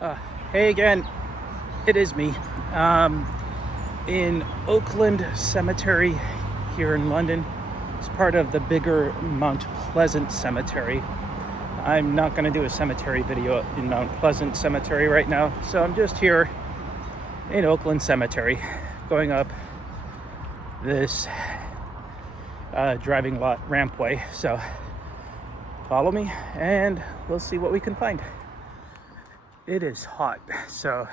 Uh, hey again, it is me. In Oakland Cemetery here in London. It's part of the bigger Mount Pleasant Cemetery. I'm not going to do a cemetery video in Mount Pleasant Cemetery right now, so I'm just here in Oakland Cemetery, going up this driving lot rampway. So follow me and we'll see what we can find. It is hot, so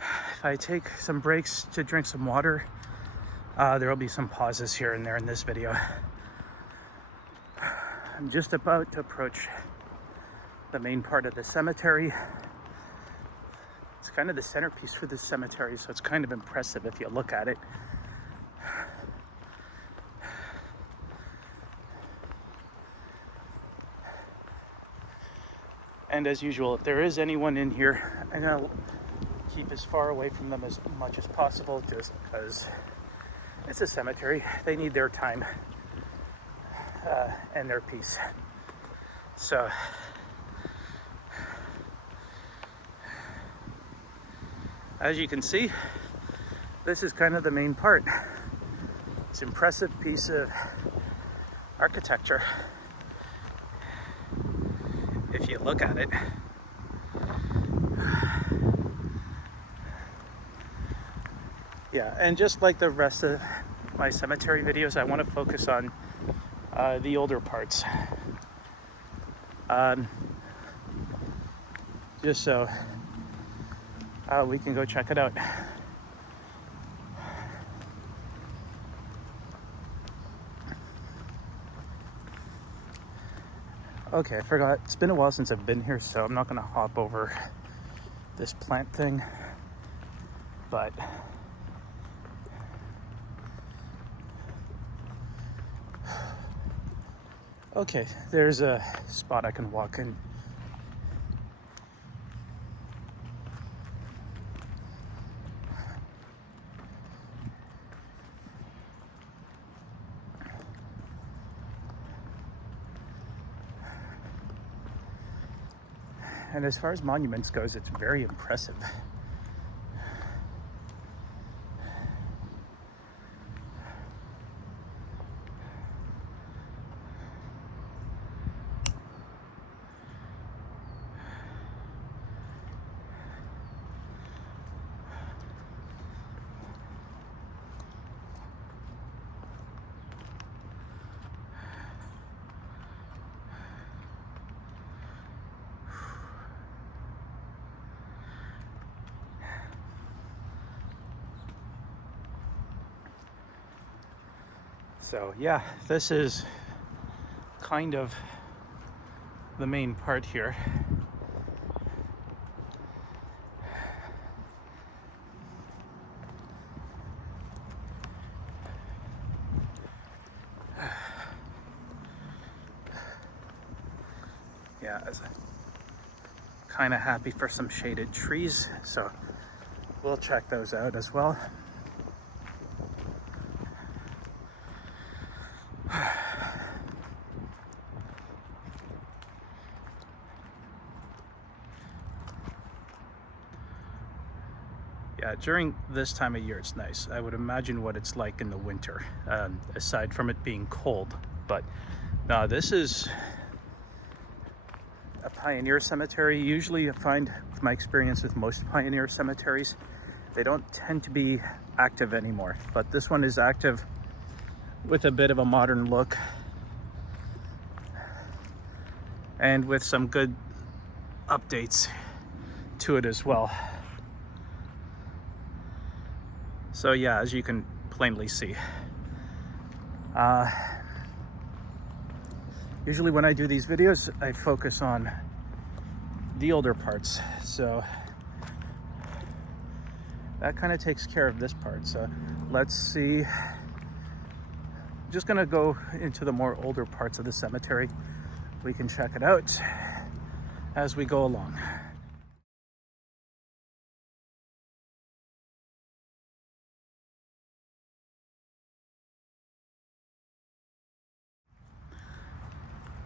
if I take some breaks to drink some water, there will be some pauses here and there in this video. I'm just about to approach the main part of the cemetery. It's kind of the centerpiece for this cemetery, so it's kind of impressive if you look at it. And as usual, if there is anyone in here, I'm gonna keep as far away from them as much as possible, just because it's a cemetery. They need their time and their peace. So as you can see, this is kind of the main part. It's an impressive piece of architecture if you look at it. Yeah, and just like the rest of my cemetery videos, I want to focus on the older parts. Just so we can go check it out. Okay, I forgot. It's been a while since I've been here, so I'm not going to hop over this plant thing. But okay, there's a spot I can walk in. And as far as monuments goes, it's very impressive. So yeah, this is kind of the main part here. Yeah, I'm kind of happy for some shaded trees, so we'll check those out as well. Yeah, during this time of year, it's nice. I would imagine what it's like in the winter, aside from it being cold. But no, this is a pioneer cemetery. Usually I find, with my experience with most pioneer cemeteries, they don't tend to be active anymore. But this one is active with a bit of a modern look and with some good updates to it as well. So yeah, as you can plainly see, usually when I do these videos, I focus on the older parts. So that kind of takes care of this part. So let's see. I'm just gonna go into the more older parts of the cemetery. We can check it out as we go along.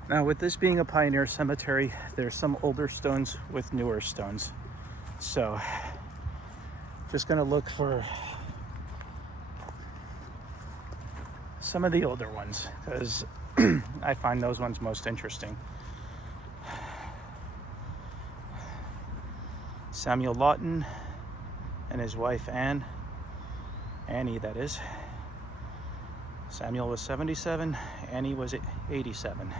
Now, with this being a Pioneer Cemetery, there's some older stones with newer stones. So, just gonna look for some of the older ones because I find those ones most interesting. Samuel Lawton and his wife Annie, that is. Samuel was 77, Annie was 87.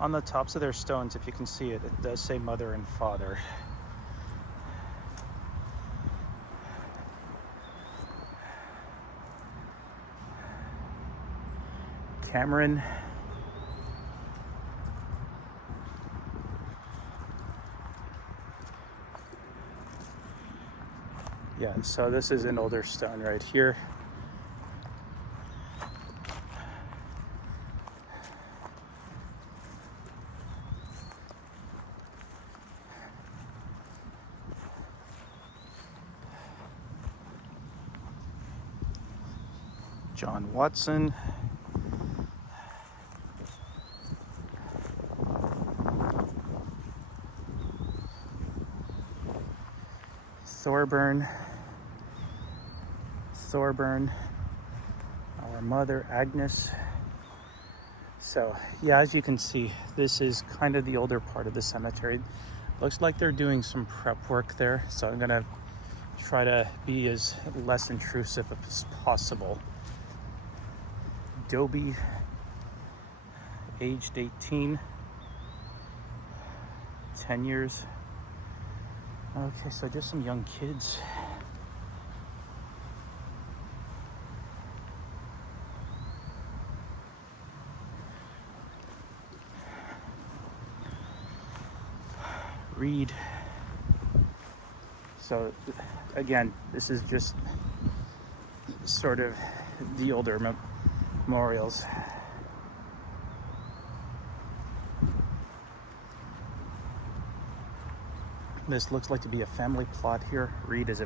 On the tops of their stones, if you can see it, it does say mother and father. Cameron. Yeah, so this is an older stone right here. John Watson. Thorburn, our mother Agnes. So yeah, as you can see, this is kind of the older part of the cemetery. Looks like they're doing some prep work there, so I'm gonna try to be as less intrusive as possible. Dobie, aged 18, 10 years. Okay, so just some young kids. Reed. So again, this is just sort of the older memorials. This looks like to be a family plot here. Reed is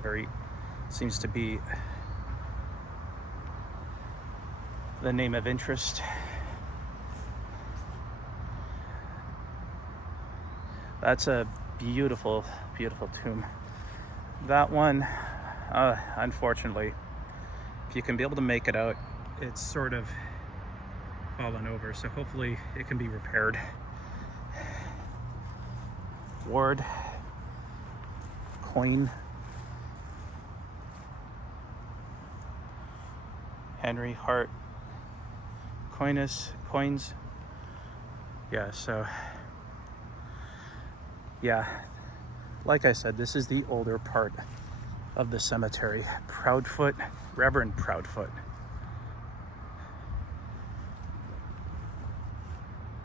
seems to be the name of interest. That's a beautiful, beautiful tomb. That one, unfortunately, if you can be able to make it out, it's sort of fallen over, so hopefully it can be repaired. Ward, Coyne, Henry Hart, Coynes. Yeah, so yeah, like I said, this is the older part of the cemetery. Proudfoot, Reverend Proudfoot.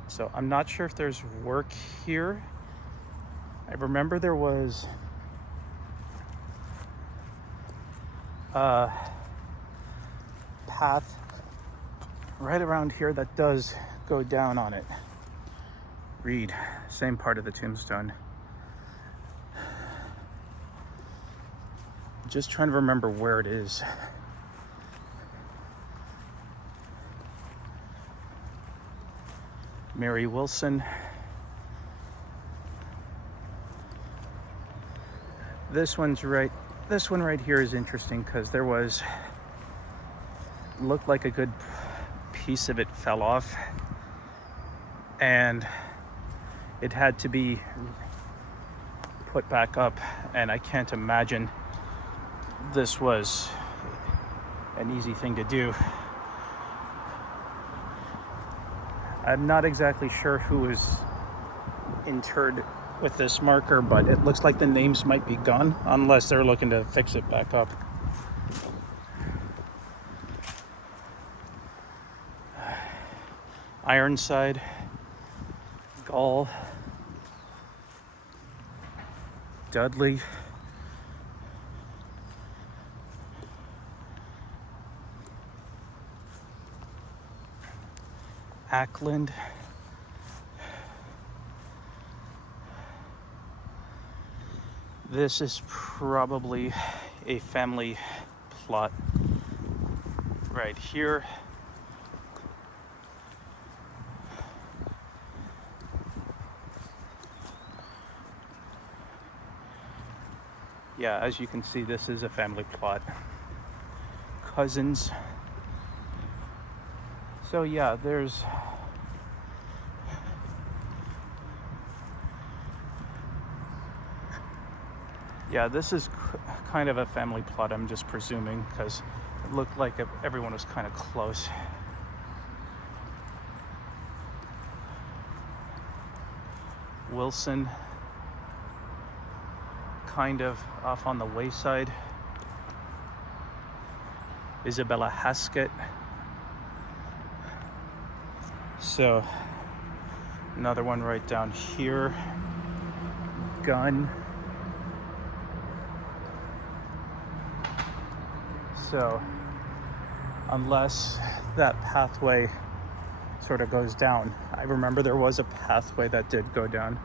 So I'm not sure if there's work here. I remember there was a path right around here that does go down on it. Reed, same part of the tombstone. Just trying to remember where it is. Mary Wilson. This one right here is interesting because looked like a good piece of it fell off and it had to be put back up, and I can't imagine this was an easy thing to do. I'm not exactly sure who was interred with this marker, but it looks like the names might be gone unless they're looking to fix it back up. Ironside, Gall, Dudley, Ackland, this is probably a family plot right here. Yeah, as you can see, this is a family plot. Cousins. So yeah, there's this is kind of a family plot, I'm just presuming, because it looked like everyone was kind of close. Wilson, kind of off on the wayside. Isabella Haskett. So another one right down here. Gunn. So unless that pathway sort of goes down, I remember there was a pathway that did go down.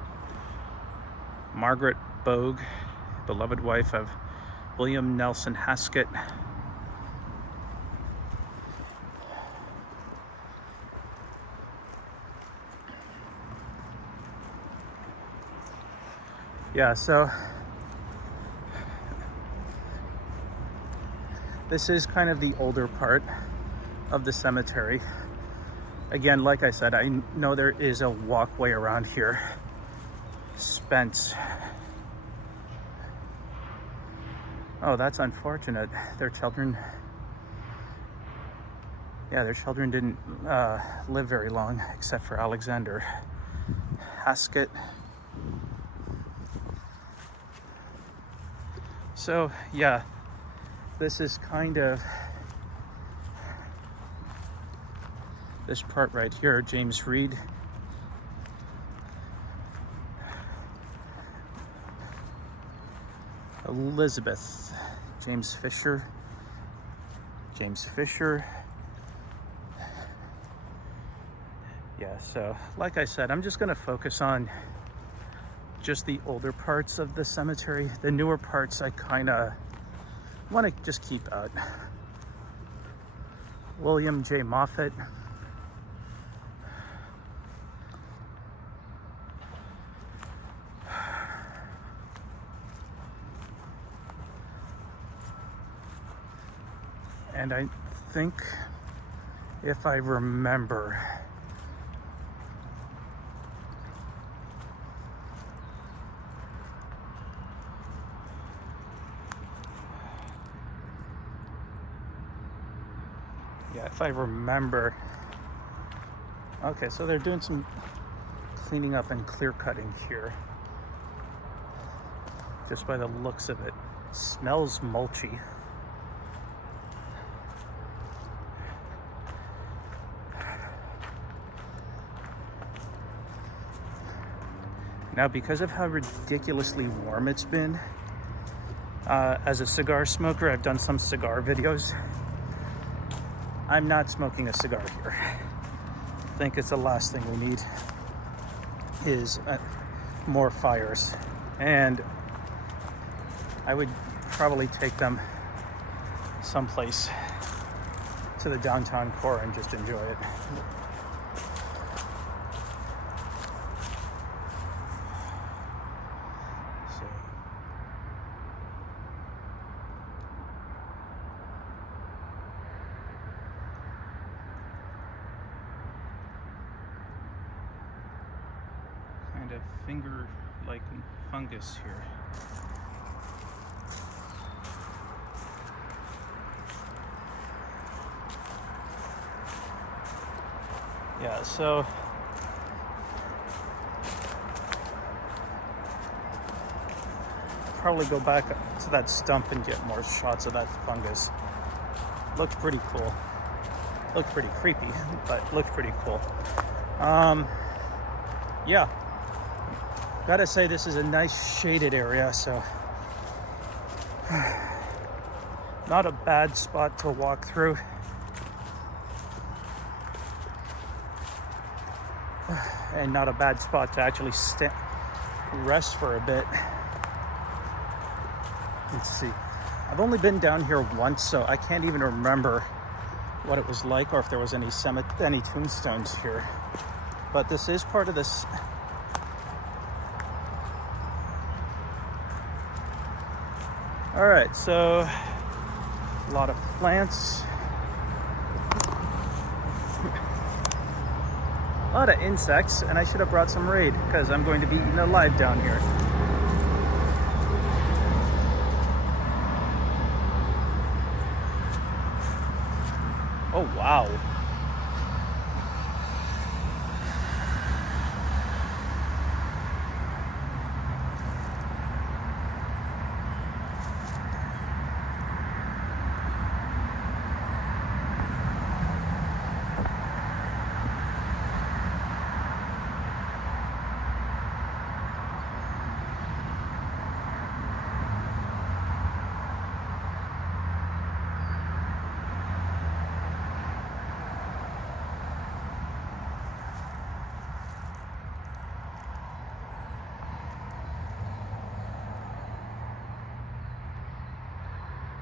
Margaret Bogue, beloved wife of William Nelson Haskett. Yeah, so this is kind of the older part of the cemetery. Again, like I said, I know there is a walkway around here. Spence. Oh, that's unfortunate. Their children didn't live very long, except for Alexander Haskett. So yeah, this is kind of this part right here. James Reed. Elizabeth. James Fisher. Yeah, so like I said, I'm just going to focus on just the older parts of the cemetery. The newer parts I kind of want to just keep out. William J. Moffett. And I think, if I remember, okay, so they're doing some cleaning up and clear cutting here. Just by the looks of it, smells mulchy. Now, because of how ridiculously warm it's been, as a cigar smoker, I've done some cigar videos. I'm not smoking a cigar here. I think it's the last thing we need is more fires. And I would probably take them someplace to the downtown core and just enjoy it. Kind of finger-like fungus here. Yeah, so probably go back to that stump and get more shots of that fungus. Looked pretty cool. Looked pretty creepy, but looked pretty cool. Yeah, gotta say this is a nice shaded area, so not a bad spot to walk through. And not a bad spot to actually rest for a bit. Let's see. I've only been down here once, so I can't even remember what it was like or if there was any tombstones here. But this is part of this. All right, so a lot of plants, a lot of insects, and I should have brought some Raid because I'm going to be eaten alive down here. Oh, wow.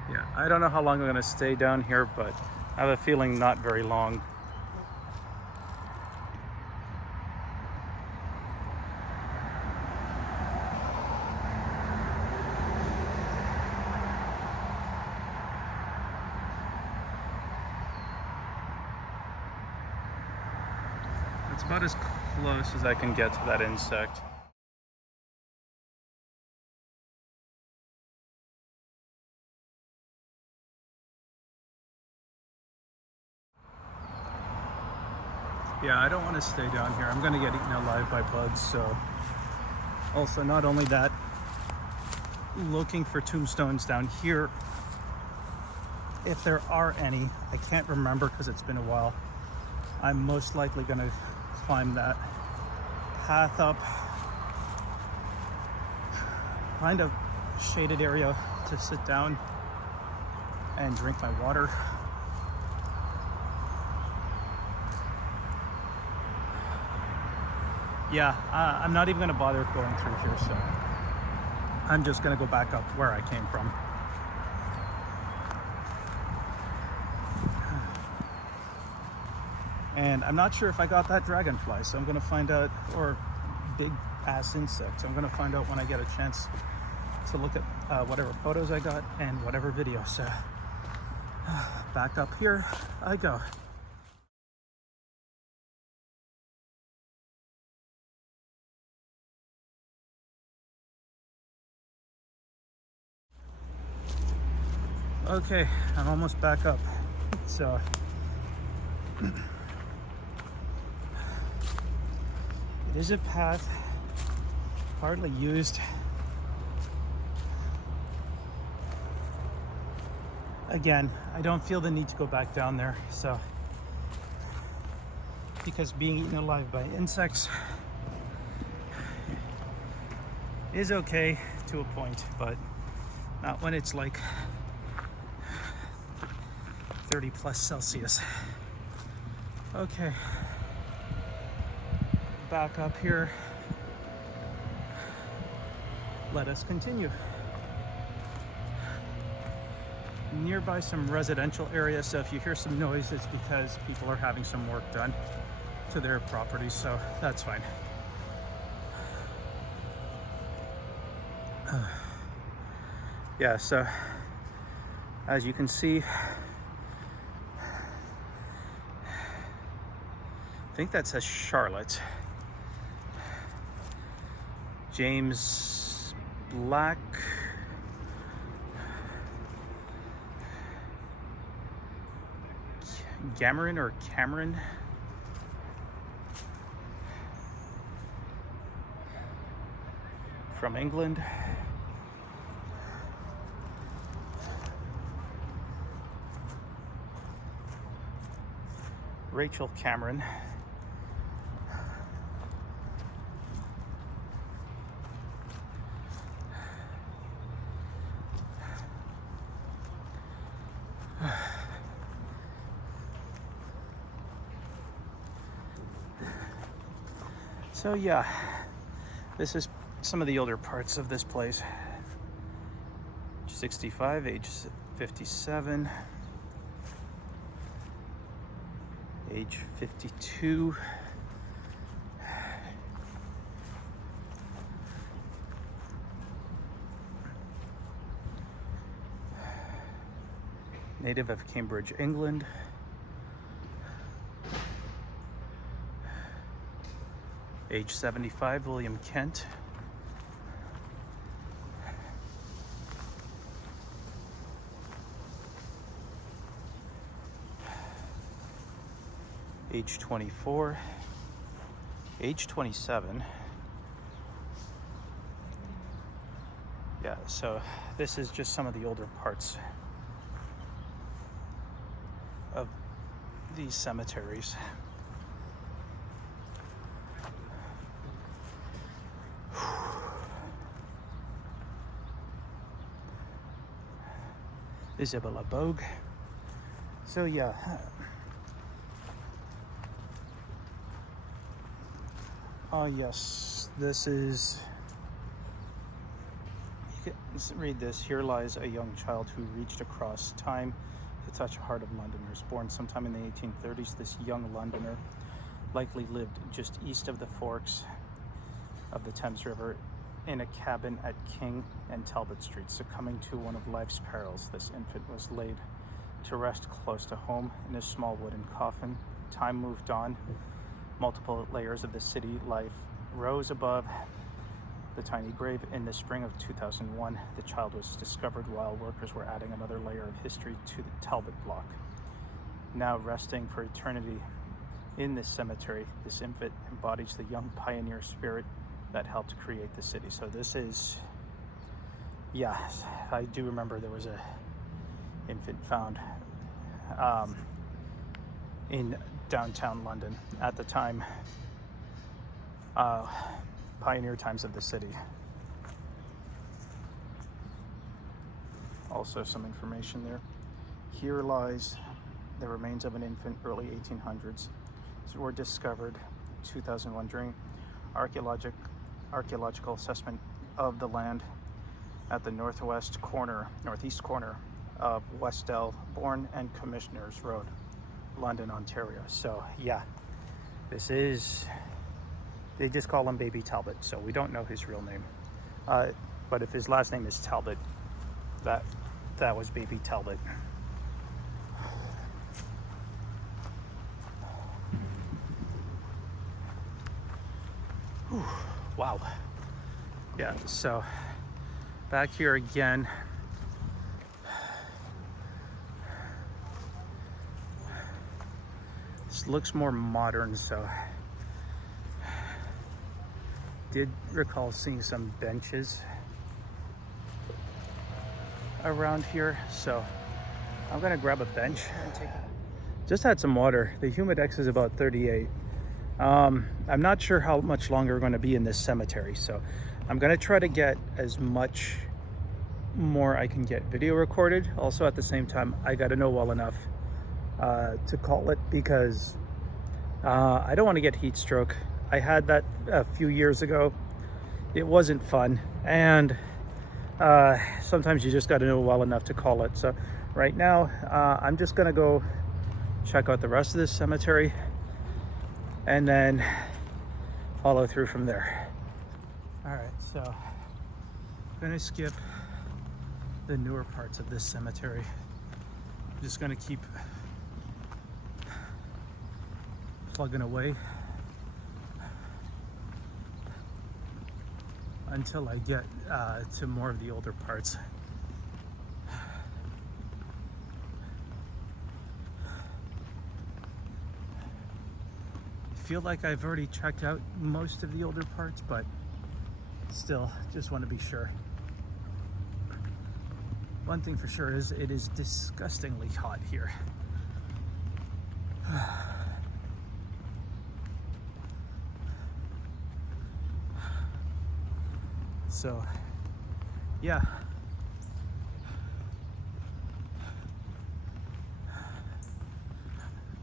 Yeah, I don't know how long I'm going to stay down here, but I have a feeling not very long. It's about as close as I can get to that insect. Yeah, I don't want to stay down here. I'm going to get eaten alive by bugs, so... Also, not only that, looking for tombstones down here, if there are any. I can't remember because it's been a while. I'm most likely going to climb that path up, find a shaded area to sit down and drink my water. Yeah, I'm not even going to bother going through here, so I'm just going to go back up where I came from. And I'm not sure if I got that dragonfly, so I'm going to find out, or big ass insect. So I'm going to find out when I get a chance to look at whatever photos I got and whatever video. So back up here I go. Okay, I'm almost back up. So it is a path hardly used. Again, I don't feel the need to go back down there, so because being eaten alive by insects is okay to a point, but not when it's like 30 plus Celsius. Okay, back up here. Let us continue. Nearby some residential areas, so if you hear some noise, it's because people are having some work done to their properties, so that's fine. Yeah, so as you can see, I think that says Charlotte. James Black. Cameron or Cameron. From England. Rachel Cameron. So yeah, this is some of the older parts of this place. 65, age 57, age 52, native of Cambridge, England. Age 75, William Kent. Age 24. Age 27. Yeah, so this is just some of the older parts of these cemeteries. Isabella Bogue. So yeah, yes, this is, you can read this. Here lies a young child who reached across time to touch the heart of Londoners. Born sometime in the 1830s, this young Londoner likely lived just east of the forks of the Thames River in a cabin at King and Talbot Street. Succumbing to one of life's perils, this infant was laid to rest close to home in a small wooden coffin. Time moved on. Multiple layers of the city life rose above the tiny grave. In the spring of 2001, the child was discovered while workers were adding another layer of history to the Talbot block. Now resting for eternity in this cemetery, this infant embodies the young pioneer spirit that helped create the city. So this is, yeah, I do remember there was a infant found in downtown London at the time, pioneer times of the city. Also some information there. Here lies the remains of an infant, early 1800s. So were discovered 2001 during archaeological assessment of the land at the northeast corner of Westell, Bourne and Commissioners Road, London, Ontario. So yeah, this is, they just call him Baby Talbot, so we don't know his real name. But if his last name is Talbot, that was Baby Talbot. Whew, wow. Yeah, so back here again. This looks more modern, so did recall seeing some benches around here, so I'm gonna grab a bench and take it. Just had some water. The humidex is about 38. I'm not sure how much longer we're going to be in this cemetery, so I'm going to try to get as much more I can get video recorded. Also at the same time, I got to know well enough to call it, because I don't want to get heat stroke. I had that a few years ago. It wasn't fun, and sometimes you just got to know well enough to call it. So right now I'm just gonna go check out the rest of this cemetery and then follow through from there. All right, so I'm gonna skip the newer parts of this cemetery. I'm just gonna keep plugging away until I get to more of the older parts. I feel like I've already checked out most of the older parts, but still just want to be sure. One thing for sure is it is disgustingly hot here. So yeah,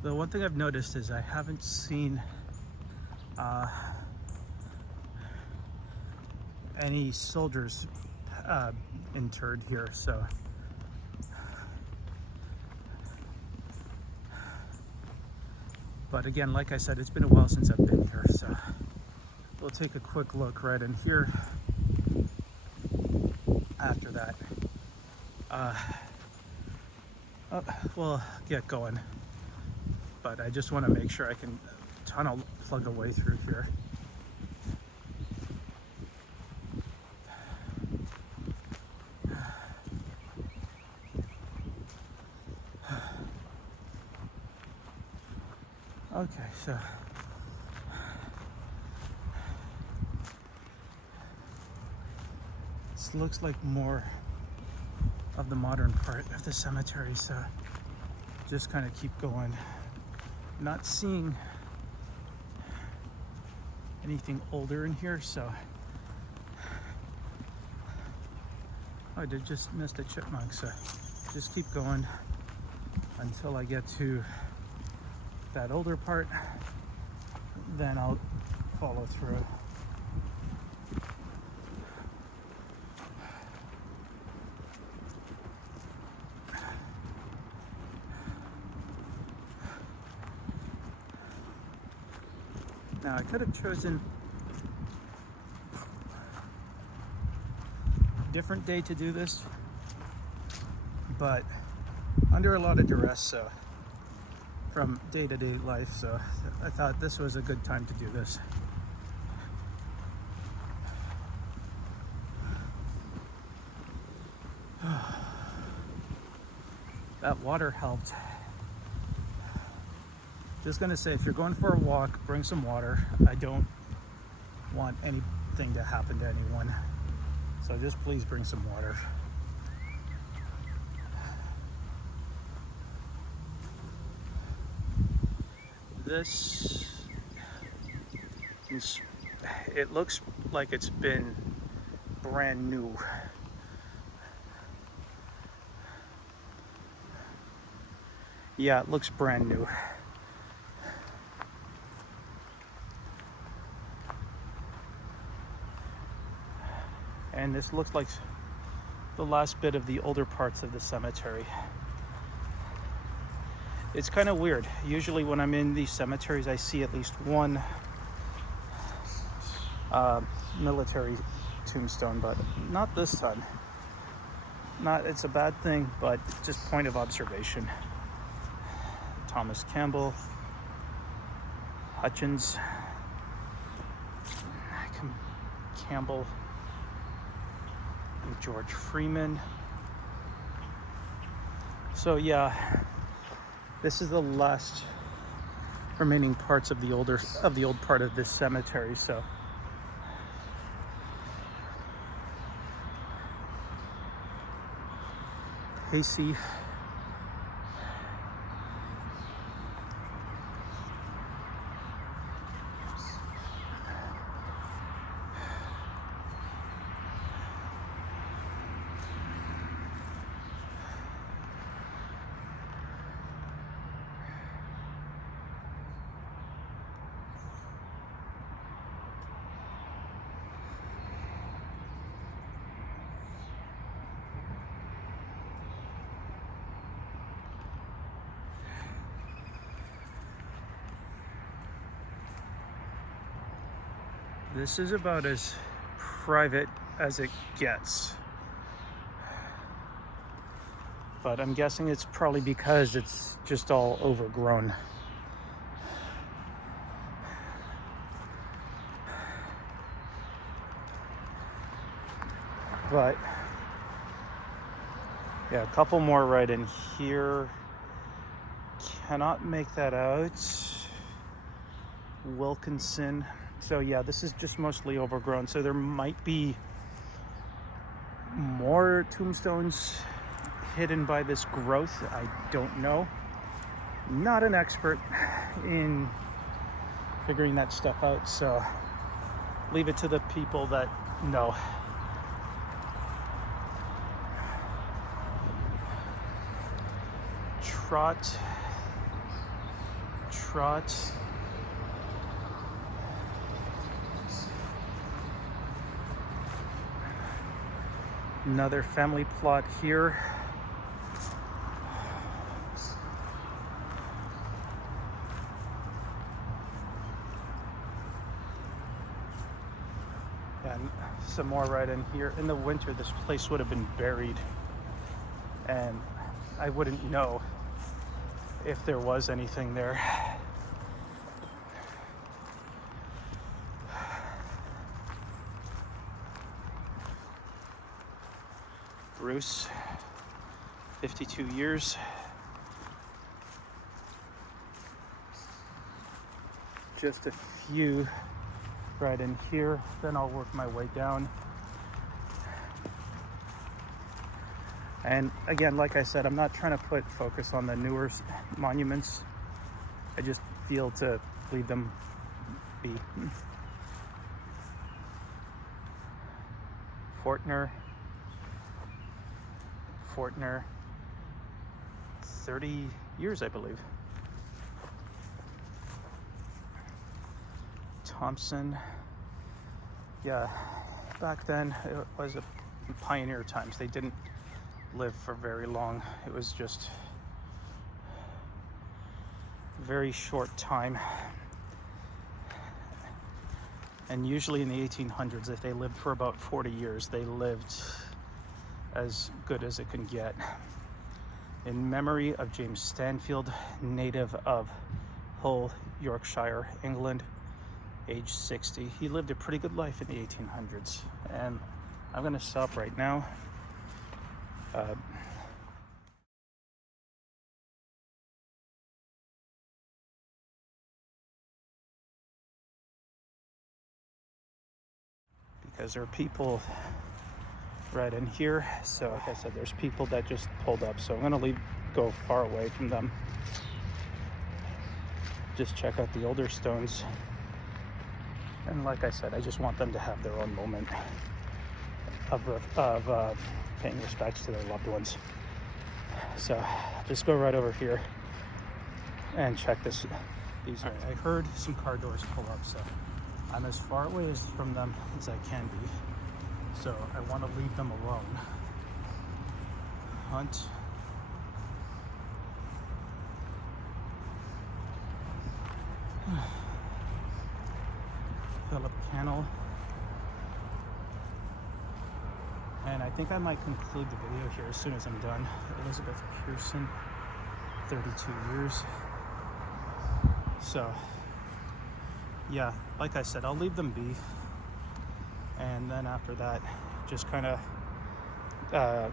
the one thing I've noticed is I haven't seen any soldiers interred here, so but again, like I said, it's been a while since I've been here, so we'll take a quick look right in here after that. We'll get going, but I just want to make sure I can tunnel plug a way through here. Okay, so this looks like more of the modern part of the cemetery, so just kind of keep going. Not seeing anything older in here, so I did just missed a chipmunk, so just keep going until I get to that older part, then I'll follow through. Now I could have chosen a different day to do this, but under a lot of duress, so from day-to-day life, so I thought this was a good time to do this. That water helped. Just gonna say, if you're going for a walk, bring some water. I don't want anything to happen to anyone, so just please bring some water. This is, it looks like it's been brand new. Yeah, it looks brand new. And this looks like the last bit of the older parts of the cemetery. It's kind of weird. Usually when I'm in these cemeteries, I see at least one military tombstone, but not this time. Not, it's a bad thing, but just point of observation. Thomas Campbell, Hutchins, Campbell, and George Freeman. So yeah, this is the last remaining parts of the old part of this cemetery. So Hasty, this is about as private as it gets. But I'm guessing it's probably because it's just all overgrown. But yeah, a couple more right in here. Cannot make that out. Wilkinson. So yeah, this is just mostly overgrown. So there might be more tombstones hidden by this growth. I don't know. Not an expert in figuring that stuff out, so leave it to the people that know. Trot. Another family plot here. And some more right in here. In the winter, this place would have been buried, and I wouldn't know if there was anything there. Bruce, 52 years. Just a few right in here, then I'll work my way down. And again, like I said, I'm not trying to put focus on the newer monuments. I just feel to leave them be. Fortner, 30 years, I believe. Thompson, yeah, back then it was a pioneer times. They didn't live for very long. It was just a very short time. And usually in the 1800s, if they lived for about 40 years, they lived as good as it can get. In memory of James Stanfield, native of Hull, Yorkshire, England, age 60. He lived a pretty good life in the 1800s. And I'm gonna stop right now. Because there are people right in here. So like I said, there's people that just pulled up. So I'm gonna go far away from them. Just check out the older stones. And like I said, I just want them to have their own moment of paying respects to their loved ones. So just go right over here and check this. These are, I heard some car doors pull up, so I'm as far away from them as I can be. So I want to leave them alone. Hunt. Philip Cannell. And I think I might conclude the video here as soon as I'm done. Elizabeth Pearson, 32 years. So, yeah, like I said, I'll leave them be. And then after that, just kind of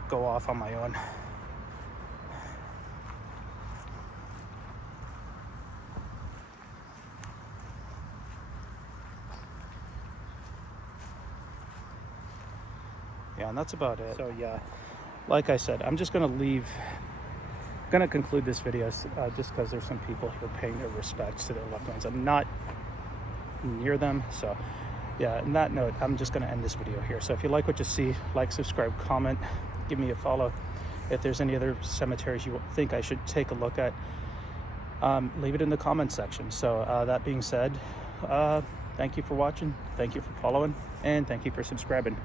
go off on my own. Yeah, and that's about it. So yeah, like I said, I'm just gonna conclude this video just because there's some people here paying their respects to their loved ones. I'm not near them, so yeah, on that note, I'm just gonna end this video here. So if you like what you see, like, subscribe, comment, give me a follow. If there's any other cemeteries you think I should take a look at, leave it in the comment section. So that being said, thank you for watching, thank you for following, and thank you for subscribing.